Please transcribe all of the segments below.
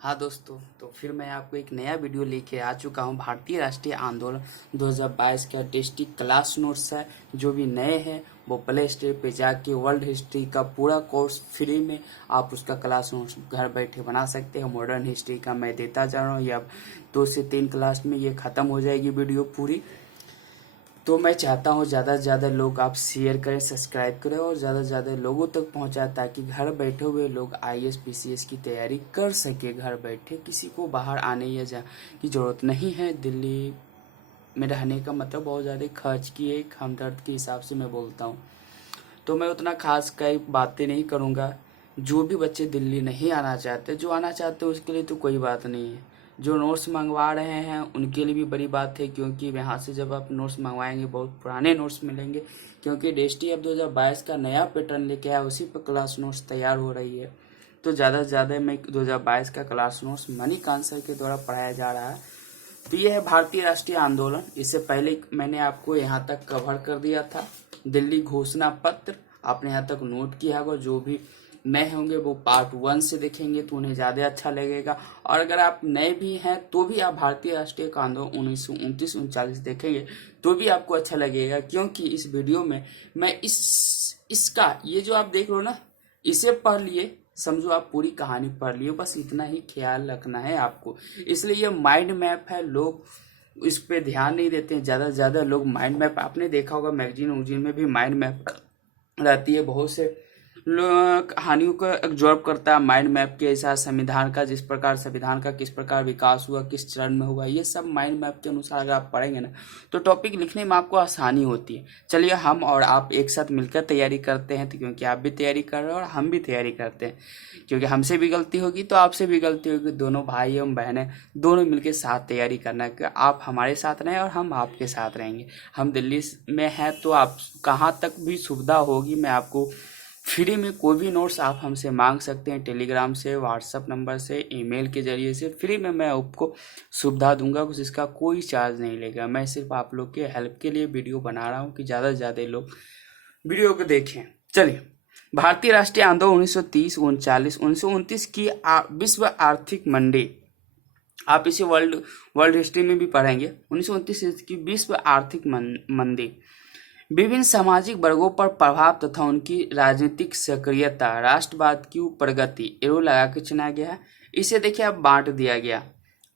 हाँ दोस्तों, तो फिर मैं आपको एक नया वीडियो लेके आ चुका हूँ। भारतीय राष्ट्रीय आंदोलन 2022 का डिस्ट्रिक्ट क्लास नोट्स है। जो भी नए हैं वो प्ले स्टोर पे जाके वर्ल्ड हिस्ट्री का पूरा कोर्स फ्री में आप उसका क्लास नोट्स घर बैठे बना सकते हैं। मॉडर्न हिस्ट्री का मैं देता जा रहा हूँ, ये अब 2 से 3 क्लास में ये ख़त्म हो जाएगी वीडियो पूरी। तो मैं चाहता हूँ ज़्यादा से ज़्यादा लोग आप शेयर करें, सब्सक्राइब करें और ज़्यादा से ज़्यादा लोगों तक पहुँचाएं, ताकि घर बैठे हुए लोग आईएएस पीसीएस की तैयारी कर सके। घर बैठे किसी को बाहर आने या जा की ज़रूरत नहीं है। दिल्ली में रहने का मतलब बहुत ज़्यादा खर्च की एक हमदर्द के हिसाब से मैं बोलता हूँ। तो मैं उतना खास कई बातें नहीं करूँगा। जो भी बच्चे दिल्ली नहीं आना चाहते, जो आना चाहते हैं उसके लिए तो कोई बात नहीं है। जो नोट्स मंगवा रहे हैं उनके लिए भी बड़ी बात है, क्योंकि यहाँ से जब आप नोट्स मंगवाएंगे बहुत पुराने नोट्स मिलेंगे, क्योंकि डेस्टी अब 2022 का नया पैटर्न लेके आया, उसी पर क्लास नोट्स तैयार हो रही है। तो ज़्यादा से ज़्यादा मैं 2022 का क्लास नोट्स मणिकांत सर के द्वारा पढ़ाया जा रहा है। तो ये है भारतीय राष्ट्रीय आंदोलन। इससे पहले मैंने आपको यहाँ तक कवर कर दिया था। दिल्ली घोषणा पत्र आपने यहाँ तक नोट किया होगा। जो भी नए होंगे वो पार्ट 1 से देखेंगे तो उन्हें ज़्यादा अच्छा लगेगा, और अगर आप नए भी हैं तो भी आप भारतीय राष्ट्रीय आंदोलन 1929-39 देखेंगे तो भी आपको अच्छा लगेगा, क्योंकि इस वीडियो में मैं इसका ये जो आप देख रहे हो ना, इसे पढ़ लिए समझो आप पूरी कहानी पढ़ लिए, बस इतना ही ख्याल रखना है आपको। इसलिए ये माइंड मैप है, लोग इस पे ध्यान नहीं देते हैं। ज़्यादा से ज़्यादा लोग माइंड मैप, आपने देखा होगा मैगजीन वगजीन में भी माइंड मैप रहती है, बहुत से कहानियों को एब्जॉर्ब करता है माइंड मैप के हिसाब। संविधान का जिस प्रकार संविधान का किस प्रकार विकास हुआ, किस चरण में हुआ, ये सब माइंड मैप के अनुसार अगर आप पढ़ेंगे ना तो टॉपिक लिखने में आपको आसानी होती है। चलिए हम और आप एक साथ मिलकर तैयारी करते हैं, तो क्योंकि आप भी तैयारी कर रहे हो और हम भी तैयारी करते हैं, क्योंकि हमसे भी गलती होगी तो आपसे भी गलती होगी। दोनों भाई एवं बहनें दोनों मिलकर साथ तैयारी करना, कि आप हमारे साथ रहें और हम आपके साथ रहेंगे। हम दिल्ली में हैं तो आप कहाँ तक भी सुविधा होगी, मैं आपको फ्री में कोई भी नोट्स आप हमसे मांग सकते हैं। टेलीग्राम से, व्हाट्सएप नंबर से, ईमेल के जरिए से फ्री में मैं आपको सुविधा दूंगा। कुछ इसका कोई चार्ज नहीं लेगा। मैं सिर्फ आप लोग के हेल्प के लिए वीडियो बना रहा हूँ कि ज़्यादा से ज़्यादा लोग वीडियो को देखें। चलिए, भारतीय राष्ट्रीय आंदोलन 1930-39 1929 की विश्व आर्थिक मंदी, आप इसे वर्ल्ड वर्ल्ड हिस्ट्री में भी पढ़ेंगे। 1929 की विश्व आर्थिक मंदी विभिन्न सामाजिक वर्गों पर प्रभाव तथा उनकी राजनीतिक सक्रियता, राष्ट्रवाद की प्रगति एरो लगा के चुना गया है। इसे देखिए अब बांट दिया गया।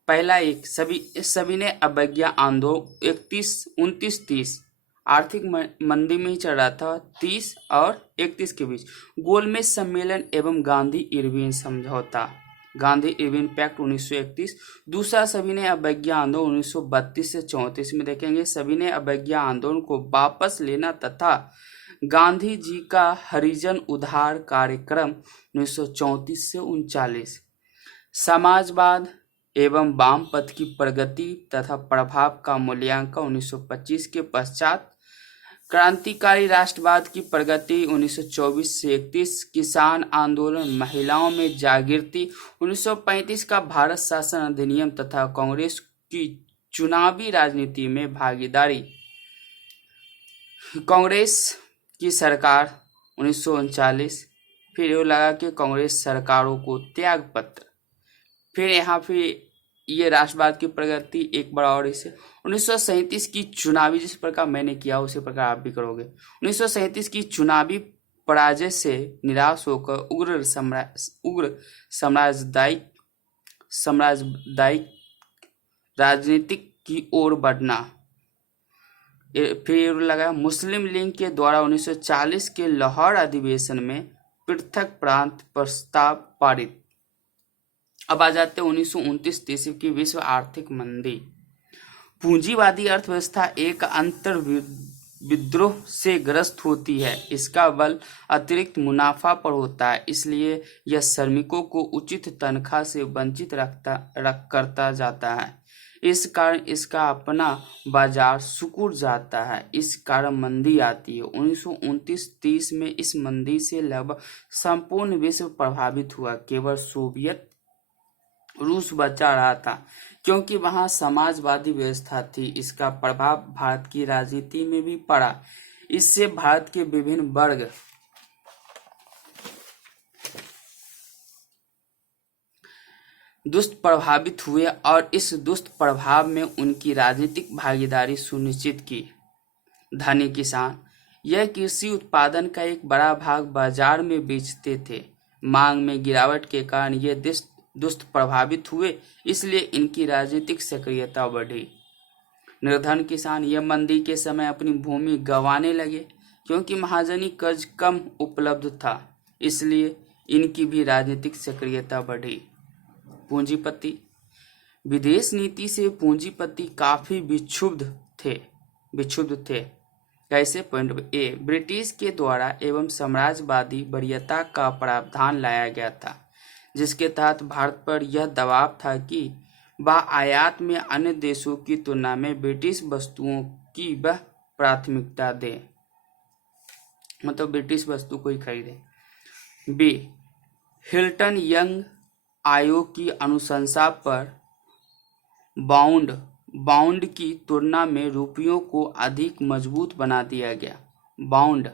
पहला एक सभी ने अवज्ञा आंदोलन 31-29-30 आर्थिक मंदी में ही चल रहा था, 30 और 31 के बीच गोलमेज सम्मेलन एवं गांधी इरविन समझौता, गांधी इरविन पैक्ट 1931। दूसरा सभी ने अवज्ञा आंदोलन 1932 से 34 में देखेंगे। सभी ने अवज्ञा आंदोलन को वापस लेना तथा गांधी जी का हरिजन उद्धार कार्यक्रम 1934 से 39। समाजवाद एवं वाम पथ की प्रगति तथा प्रभाव का मूल्यांकन 1925 के पश्चात। क्रांतिकारी राष्ट्रवाद की प्रगति 1924 से 31। किसान आंदोलन, महिलाओं में जागृति 1935 का भारत शासन अधिनियम तथा कांग्रेस की चुनावी राजनीति में भागीदारी, कांग्रेस की सरकार 1939। फिर ये लगा कि कांग्रेस सरकारों को त्याग पत्र। फिर यहाँ पे ये राष्ट्रवाद की प्रगति एक बार और इसे 1937 की चुनावी, जिस प्रकार मैंने किया उसी प्रकार आप भी करोगे। 1937 की चुनावी पराजय से निराश होकर उग्र साम्राज्यवादिक राजनीतिक की ओर बढ़ना। फिर लगा मुस्लिम लीग के द्वारा 1940 के लाहौर अधिवेशन में पृथक प्रांत प्रस्ताव पारित। अब आ जाते हैं 1929-30 की विश्व आर्थिक मंदी। पूंजीवादी अर्थव्यवस्था एक अंतर विद्रोह से ग्रस्त होती है। इसका बल अतिरिक्त मुनाफा पर होता है, इसलिए यह श्रमिकों को उचित तनख्वाह से वंचित करता जाता है। इस कारण इसका अपना बाजार सिकुड़ जाता है। इस कारण मंदी आती है। 1929-30 में इस मंदी से लगभग संपूर्ण विश्व प्रभावित हुआ। केवल सोवियत रूस बचा रहा था, क्योंकि वहां समाजवादी व्यवस्था थी। इसका प्रभाव भारत की राजनीति में भी पड़ा। इससे भारत के विभिन्न वर्ग दुष्प्रभावित हुए और इस दुष्प्रभाव में उनकी राजनीतिक भागीदारी सुनिश्चित की। धनी किसान यह कृषि उत्पादन का एक बड़ा भाग बाजार में बेचते थे। मांग में गिरावट के कारण ये दुष्प्रभावित हुए, इसलिए इनकी राजनीतिक सक्रियता बढ़ी। निर्धन किसान यह मंदी के समय अपनी भूमि गंवाने लगे, क्योंकि महाजनी कर्ज कम उपलब्ध था, इसलिए इनकी भी राजनीतिक सक्रियता बढ़ी। पूंजीपति विदेश नीति से पूंजीपति काफी विक्षुब्ध थे। कैसे? पॉइंट ए, ब्रिटिश के द्वारा एवं साम्राज्यवादी वरीयता का प्रावधान लाया गया था, जिसके तहत भारत पर यह दबाव था कि वह आयात में अन्य देशों की तुलना में ब्रिटिश वस्तुओं की वह प्राथमिकता दे, मतलब ब्रिटिश वस्तु को ही खरीदे। बी, हिल्टन यंग आयोग की अनुशंसा पर बाउंड की तुलना में रुपयों को अधिक मजबूत बना दिया गया। बाउंड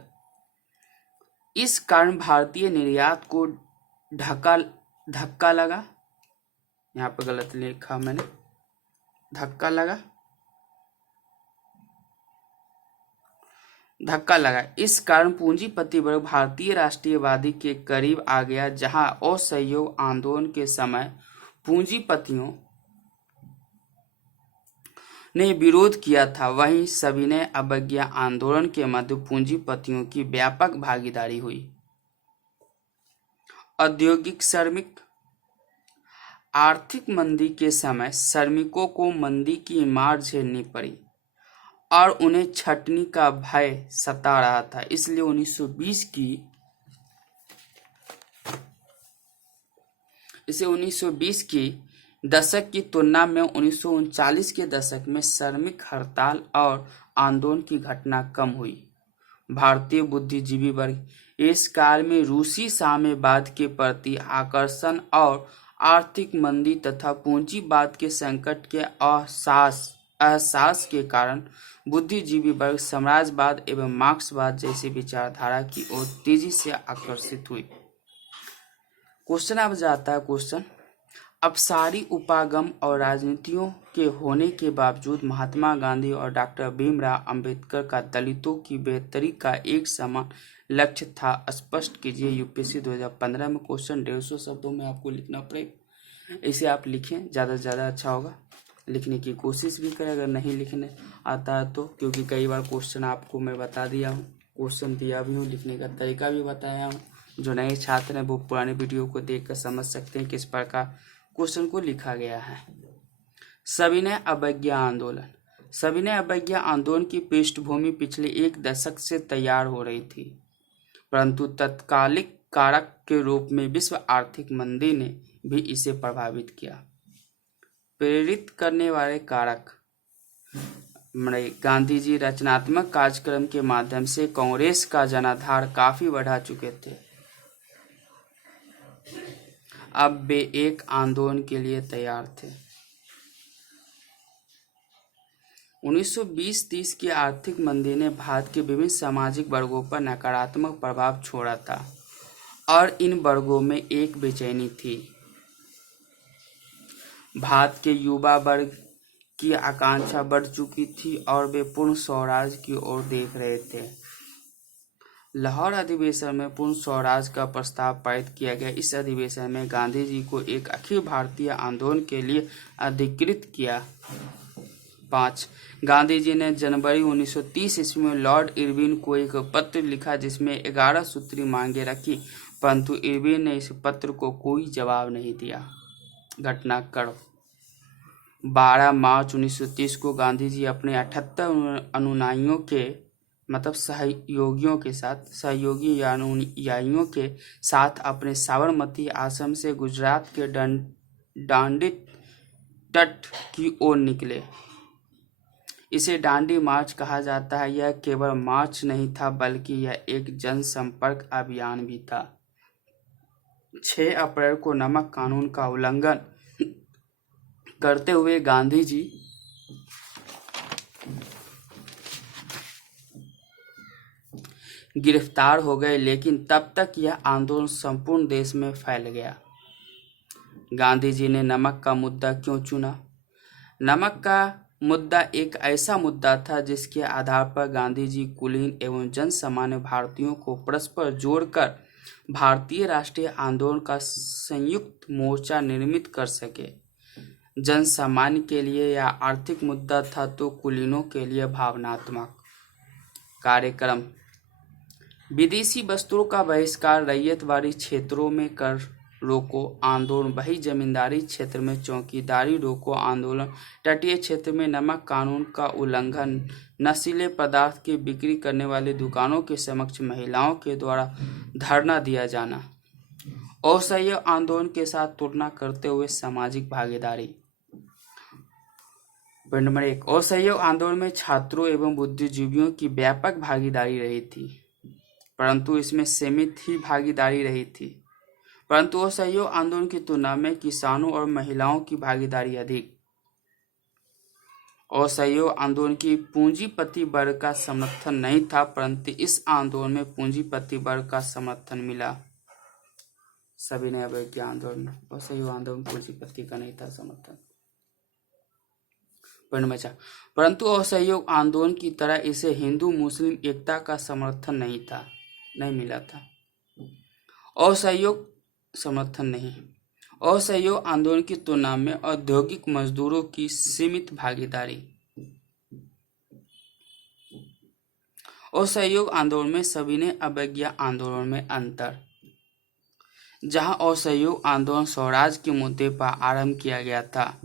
इस कारण भारतीय निर्यात को धक्का लगा। यहाँ पर गलत लिखा मैंने, धक्का लगा। इस कारण पूंजीपति वर्ग भारतीय राष्ट्रीयवादी के करीब आ गया। जहां असहयोग आंदोलन के समय पूंजीपतियों ने विरोध किया था, वहीं सविनय अवज्ञा आंदोलन के मध्य पूंजीपतियों की व्यापक भागीदारी हुई। औद्योगिक श्रमिक आर्थिक मंदी के समय श्रमिकों को मंदी की मार झेलनी पड़ी और उन्हें छंटनी का भय सता रहा था, इसलिए 1920 की दशक की तुलना में 1939 के दशक में श्रमिक हड़ताल और आंदोलन की घटना कम हुई। भारतीय बुद्धिजीवी वर्ग इस काल में रूसी साम्यवाद के प्रति आकर्षण और आर्थिक मंदी तथा पूंजीवाद के संकट के एहसास के कारण बुद्धिजीवी वर्ग साम्राज्यवाद एवं मार्क्सवाद जैसी विचारधारा की ओर तेजी से आकर्षित हुई। क्वेश्चन अब जाता है क्वेश्चन, अपसारी उपागम और राजनीतियों के होने के बावजूद महात्मा गांधी और डॉक्टर भीमराव अंबेडकर का दलितों की बेहतरी का एक समान लक्ष्य था। स्पष्ट कीजिए। यूपीएससी 2015 में क्वेश्चन 150 शब्दों में आपको लिखना पड़ेगा। इसे आप लिखें, ज़्यादा से ज़्यादा अच्छा होगा। लिखने की कोशिश भी करें अगर नहीं लिखने आता है तो, क्योंकि कई बार क्वेश्चन आपको मैं बता दिया हूँ, क्वेश्चन दिया भी हूँ, लिखने का तरीका भी बताया हूँ। जो नए छात्र हैं वो पुराने वीडियो को देखकर समझ सकते हैं किस प्रकार क्वेश्चन को लिखा गया है। सविनय अवज्ञा आंदोलन की पृष्ठभूमि पिछले एक दशक से तैयार हो रही थी, परंतु तत्कालिक कारक के रूप में विश्व आर्थिक मंदी ने भी इसे प्रभावित किया। प्रेरित करने वाले कारक, गांधी जी रचनात्मक कार्यक्रम के माध्यम से कांग्रेस का जनाधार काफी बढ़ा चुके थे। अब वे एक आंदोलन के लिए तैयार थे। 1920-30 की आर्थिक मंदी ने भारत के विभिन्न सामाजिक वर्गों पर नकारात्मक प्रभाव छोड़ा था और इन वर्गों में एक बेचैनी थी। भारत के युवा वर्ग की आकांक्षा बढ़ चुकी थी और वे पूर्ण स्वराज की ओर देख रहे थे। लाहौर अधिवेशन में पूर्ण स्वराज का प्रस्ताव पारित किया गया। इस अधिवेशन में गांधी जी को एक अखिल भारतीय आंदोलन के लिए अधिकृत किया। 5. गांधी जी ने जनवरी 1930 ईस्वी में लॉर्ड इरविन को एक पत्र लिखा जिसमें 11 सूत्री मांगे रखी, परंतु इरविन ने इस पत्र को कोई जवाब नहीं दिया। घटनाक्रम 12 मार्च 1930 को गांधी जी अपने 78 अनुयायियों के सहयोगियों के साथ अपने साबरमती आश्रम से गुजरात के दांडी तट की ओर निकले। इसे दांडी मार्च कहा जाता है। यह केवल मार्च नहीं था बल्कि यह एक जनसंपर्क अभियान भी था। 6 अप्रैल को नमक कानून का उल्लंघन करते हुए गांधी जी गिरफ्तार हो गए, लेकिन तब तक यह आंदोलन संपूर्ण देश में फैल गया। गांधी जी ने नमक का मुद्दा क्यों चुना? नमक का मुद्दा एक ऐसा मुद्दा था जिसके आधार पर गांधी जी कुलीन एवं जनसामान्य भारतीयों को परस्पर जोड़कर भारतीय राष्ट्रीय आंदोलन का संयुक्त मोर्चा निर्मित कर सके। जनसामान्य के लिए यह आर्थिक मुद्दा था तो कुलीनों के लिए भावनात्मक। कार्यक्रम: विदेशी वस्तुओं का बहिष्कार, रैयतवाड़ी क्षेत्रों में कर रोको आंदोलन, वही जमींदारी क्षेत्र में चौकीदारी रोको आंदोलन, तटीय क्षेत्र में नमक कानून का उल्लंघन, नशीले पदार्थ की बिक्री करने वाली दुकानों के समक्ष महिलाओं के द्वारा धरना दिया जाना। असहयोग आंदोलन के साथ तुलना करते हुए सामाजिक भागीदारी। पॉइंट नंबर 1, असहयोग आंदोलन में छात्रों एवं बुद्धिजीवियों की व्यापक भागीदारी रही थी, परंतु इसमें सीमित ही भागीदारी रही थी। परंतु असहयोग आंदोलन की तुलना में किसानों और महिलाओं की भागीदारी अधिक। असहयोग आंदोलन की पूंजीपति वर्ग का समर्थन नहीं था, परंतु इस आंदोलन में पूंजीपति वर्ग का समर्थन मिला। सभी ने अवज्ञा आंदोलन में असहयोग आंदोलन पूंजीपति का नहीं था समर्थन। परंतु असहयोग आंदोलन की तरह इसे हिंदू मुस्लिम एकता का समर्थन नहीं मिला था। असहयोग आंदोलन की तुलना में औद्योगिक मजदूरों की सीमित भागीदारी। असहयोग आंदोलन में सविनय अवज्ञा आंदोलन में अंतर। जहां असहयोग आंदोलन स्वराज के मुद्दे पर आरंभ किया गया था,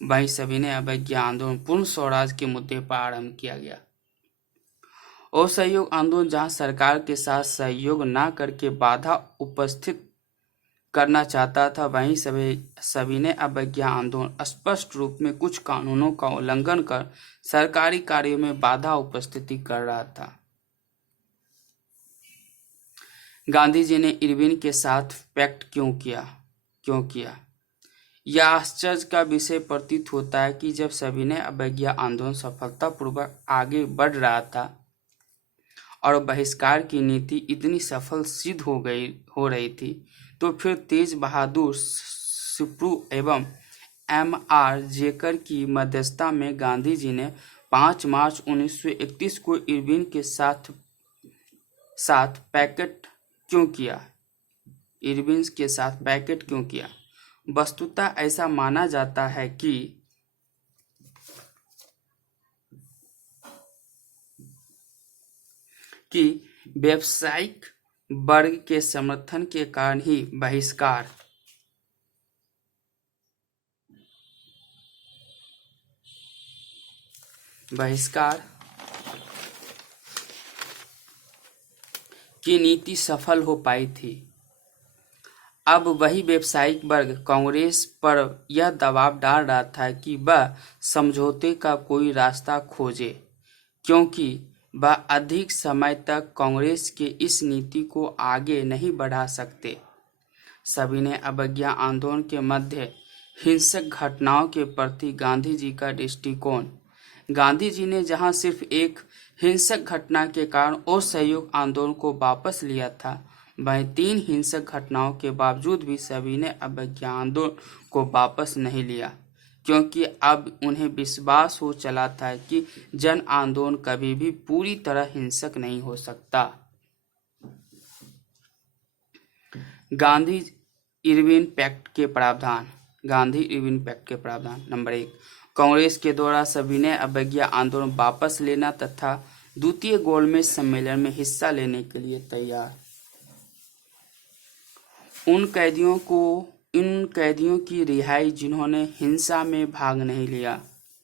वहीं सविनय अवज्ञा आंदोलन पूर्ण स्वराज के मुद्दे पर आरंभ किया गया। असहयोग आंदोलन जहां सरकार के साथ सहयोग न करके बाधा उपस्थित करना चाहता था, वहीं सविनय अवज्ञा आंदोलन स्पष्ट रूप में कुछ कानूनों का उल्लंघन कर सरकारी कार्यों में बाधा उपस्थिति कर रहा था। गांधी जी ने इरविन के साथ पैक्ट क्यों किया? यह आश्चर्य का विषय प्रतीत होता है कि जब सविनय अवज्ञा आंदोलन सफलतापूर्वक आगे बढ़ रहा था और बहिष्कार की नीति इतनी सफल सिद्ध हो रही थी, तो फिर तेज बहादुर सिप्रू एवं M.R. जेकर की मध्यस्थता में गांधी जी ने 5 मार्च 1931 को इरविन के साथ पैकेट क्यों किया? वस्तुतः ऐसा माना जाता है कि व्यावसायिक वर्ग के समर्थन के कारण ही बहिष्कार की नीति सफल हो पाई थी। अब वही व्यावसायिक वर्ग कांग्रेस पर यह दबाव डाल रहा था कि वह समझौते का कोई रास्ता खोजे, क्योंकि वह अधिक समय तक कांग्रेस के इस नीति को आगे नहीं बढ़ा सकते। सविनय अवज्ञा आंदोलन के मध्य हिंसक घटनाओं के प्रति गांधी जी का दृष्टिकोण। गांधी जी ने जहां सिर्फ एक हिंसक घटना के कारण असहयोग आंदोलन को वापस लिया था, वहीं 3 हिंसक घटनाओं के बावजूद भी सविनय अवज्ञा आंदोलन को वापस नहीं लिया, क्योंकि अब उन्हें विश्वास हो चला था कि जन आंदोलन कभी भी पूरी तरह हिंसक नहीं हो सकता। गांधी इरविन पैक्ट के प्रावधान। नंबर 1, कांग्रेस के द्वारा सविनय अवज्ञा आंदोलन वापस लेना तथा द्वितीय गोलमेज सम्मेलन में हिस्सा लेने के लिए तैयार। उन कैदियों की रिहाई जिन्होंने हिंसा में भाग नहीं लिया।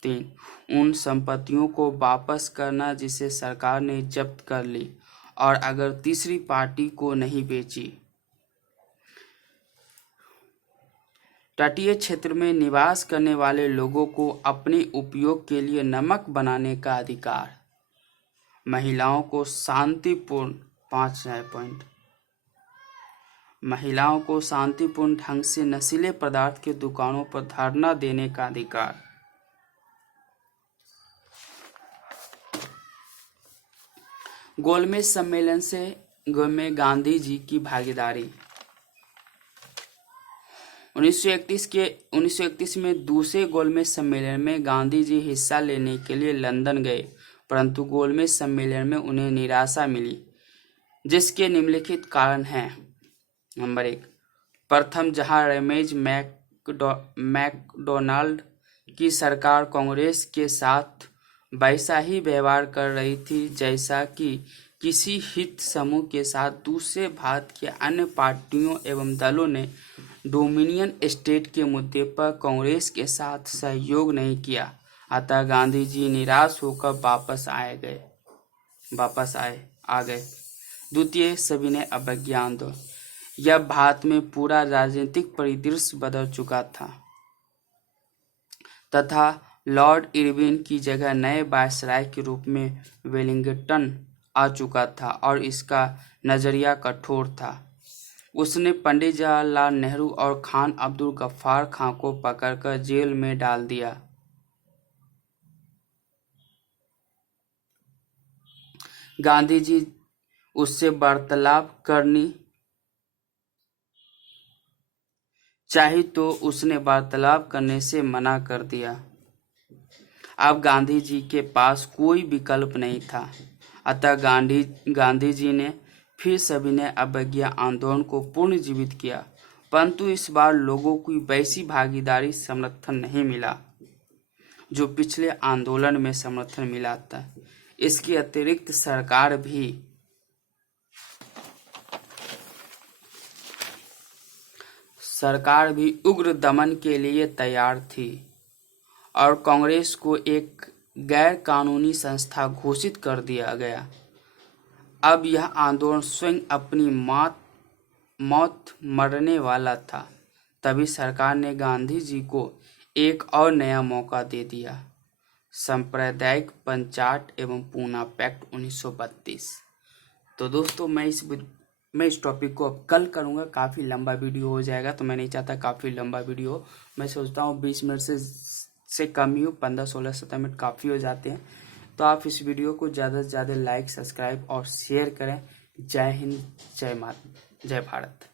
3, उन संपत्तियों को वापस करना जिसे सरकार ने जब्त कर ली और अगर तीसरी पार्टी को नहीं बेची। तटीय क्षेत्र में निवास करने वाले लोगों को अपने उपयोग के लिए नमक बनाने का अधिकार। महिलाओं को शांतिपूर्ण ढंग से नशीले पदार्थ की दुकानों पर धरना देने का अधिकार। गोलमेज सम्मेलन में गांधी जी की भागीदारी। 1931 में दूसरे गोलमेज सम्मेलन में गांधी जी हिस्सा लेने के लिए लंदन गए, परंतु गोलमेज सम्मेलन में उन्हें निराशा मिली, जिसके निम्नलिखित कारण हैं। नंबर 1, प्रथम जहां रमेश मैकडोनाल्ड की सरकार कांग्रेस के साथ वैसा ही व्यवहार कर रही थी जैसा कि किसी हित समूह के साथ दूसरे भारत के अन्य पार्टियों एवं दलों ने डोमिनियन स्टेट के मुद्दे पर कांग्रेस के साथ सहयोग नहीं किया। अतः गांधी जी निराश होकर वापस आ गए। द्वितीय, सविनय अवज्ञा आंदोलन। यह भारत में पूरा राजनीतिक परिदृश्य बदल चुका था तथा लॉर्ड इरविन की जगह नए वायसराय के रूप में वेलिंगटन आ चुका था और इसका नजरिया कठोर था। उसने पंडित जवाहरलाल नेहरू और खान अब्दुल गफ्फार खां को पकड़कर जेल में डाल दिया। गांधी जी उससे वार्तालाप करनी चाही तो उसने वार्तालाप करने से मना कर दिया। अब गांधी जी के पास कोई विकल्प नहीं था। अतः गांधी जी ने फिर सविनय अवज्ञा आंदोलन को पुनर्जीवित किया, परंतु इस बार लोगों की वैसी भागीदारी समर्थन नहीं मिला जो पिछले आंदोलन में समर्थन मिला था। इसके अतिरिक्त सरकार भी उग्र दमन के लिए तैयार थी और कांग्रेस को एक गैर कानूनी संस्था घोषित कर दिया गया। अब यह आंदोलन स्वयं अपनी मौत मरने वाला था। तभी सरकार ने गांधी जी को एक और नया मौका दे दिया, सांप्रदायिक पंचायत एवं पूना पैक्ट 1932। तो दोस्तों मैं इस टॉपिक को अब कल करूँगा। काफ़ी लंबा वीडियो हो जाएगा, तो मैं नहीं चाहता काफ़ी लंबा वीडियो हो। मैं सोचता हूँ 20 मिनट से कम ही हो, 15, 16, 17 मिनट काफ़ी हो जाते हैं। तो आप इस वीडियो को ज़्यादा से ज़्यादा लाइक, सब्सक्राइब और शेयर करें। जय हिंद, जय भारत।